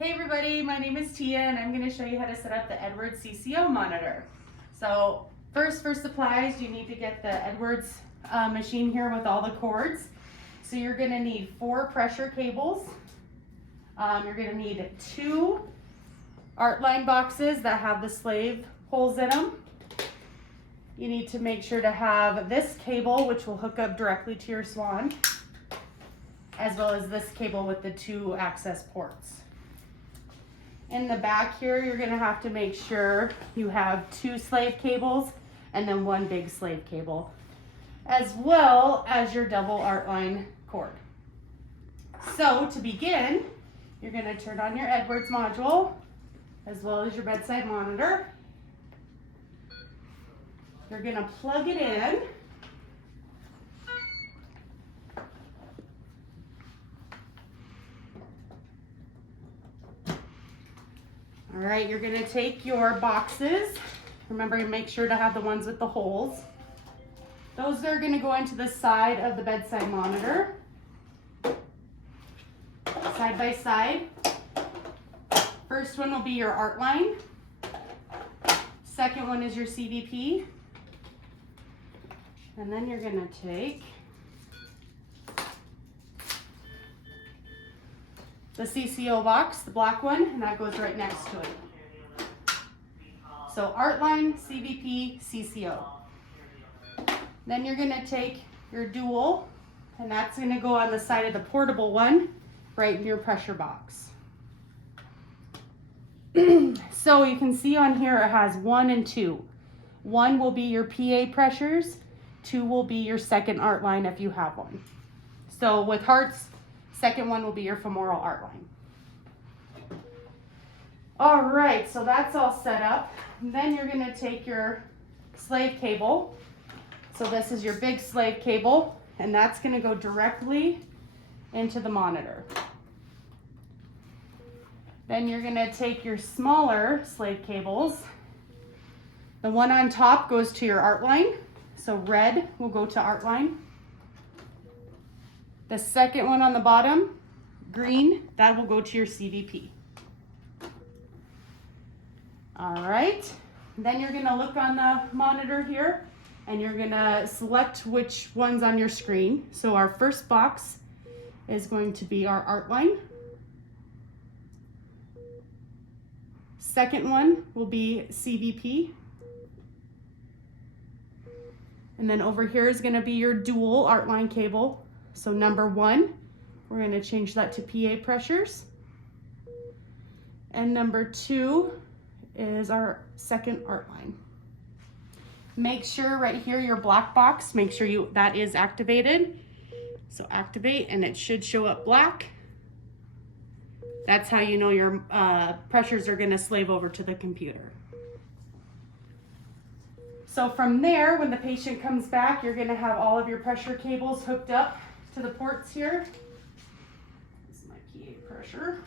Hey everybody, my name is Tia and I'm going to show you how to set up the Edwards CCO monitor. So first, for supplies, you need to get the Edwards machine here with all the cords. So you're going to need 4 pressure cables. You're going to need 2 art line boxes that have the slave holes in them. You need to make sure to have this cable, which will hook up directly to your swan, as well as this cable with the 2 access ports. In the back here, you're going to have to make sure you have 2 slave cables and then 1 big slave cable, as well as your double art line cord. So to begin, you're going to turn on your Edwards module as well as your bedside monitor. You're going to plug it in. All right, you're gonna take your boxes. Remember, make sure to have the ones with the holes. Those are gonna go into the side of the bedside monitor, side by side. First one will be your art line. Second one is your CVP. And then you're gonna take the CCO box, the black one, and that goes right next to it. So art line, CVP, CCO. Then you're gonna take your dual, and that's gonna go on the side of the portable one, right in your pressure box. So you can see on here it has 1 and 2. 1 will be your PA pressures, 2 will be your second art line if you have one. So with hearts, second one will be your femoral art line. All right, so that's all set up. And then you're gonna take your slave cable. So this is your big slave cable, and that's gonna go directly into the monitor. Then you're gonna take your smaller slave cables. The one on top goes to your art line. So red will go to art line. The second one on the bottom, green, that will go to your CVP. All right, then you're gonna look on the monitor here and you're gonna select which one's on your screen. So our first box is going to be our art line. Second one will be CVP. And then over here is gonna be your dual art line cable. So number 1, we're going to change that to PA pressures. And number 2 is our second art line. Make sure right here, your black box, make sure that is activated. So activate, and it should show up black. That's how you know your pressures are going to slave over to the computer. So from there, when the patient comes back, you're going to have all of your pressure cables hooked up to the ports here. This is my PA pressure.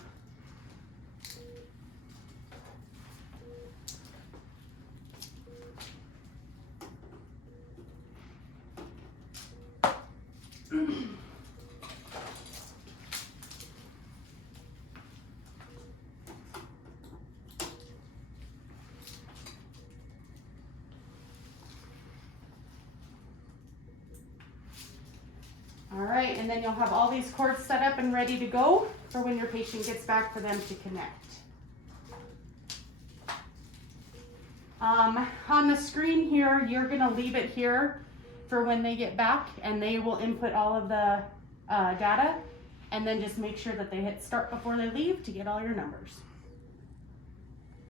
All right, and then you'll have all these cords set up and ready to go for when your patient gets back for them to connect. On the screen here, you're gonna leave it here for when they get back, and they will input all of the data, and then just make sure that they hit start before they leave to get all your numbers.